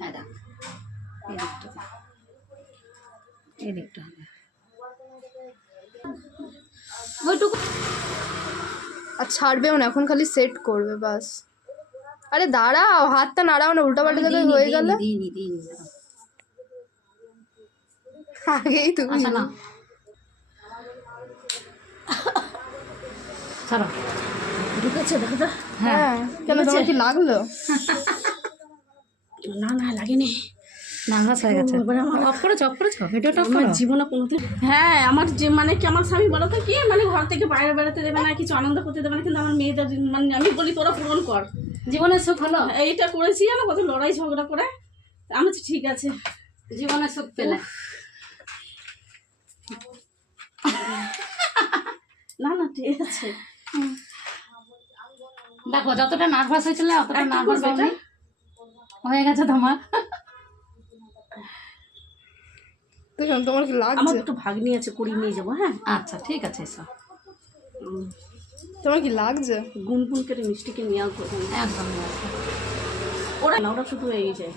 হ্যাঁ দেখ এই দিকটা হবে ওইটুকু। আর ছাড়বেও না, এখন খালি সেট করবে বাস। আরে দাঁড়াও, হাতটা নাড়াও না, উল্টাপাল্টা জায়গায় হয়ে গেলে। আগেই তুমি আচ্ছা না ছাড়ো ঢুকেছে দাদা। হ্যাঁ কেন, তোমার কি লাগলো? না না লাগেনি, নার্ভাস হয়ে গেছে। অফ করেছো ভিডিওটা অফ করো। জীবনে কোনোদিন হ্যাঁ আমার যে মানে কি আমার স্বামী বলো তো কি মানে ঘর থেকে বাইরে বেরোতে দেবে না, কিছু আনন্দ করতে দেবে না, কিন্তু আমার মেয়েদের মানে আমি বলি তোরা পূরণ কর, জীবনের সুখ হলো। এইটা করেছি না, কত লড়াই ঝগড়া করে। আমি বলছি ঠিক আছে, জীবনের সুখ পেলে। না না ঠিক আছে। দেখো যতটা নার্ভাস হয়েছিল অতটা একটু নার্ভাস করবে হয়নি, হয়ে গেছে তোমার। দেখুন তোমার কি আমার লাগছে? দুটো ভাগ্নি আছে, করিয়ে নিয়ে যাবো। হ্যাঁ আচ্ছা ঠিক আছে এসো। তোমার কি লাগছে? গুনগুন করে মিষ্টিকে নিয়ে আসবো। একদম ওরা না, ওরা শুধু এই যায়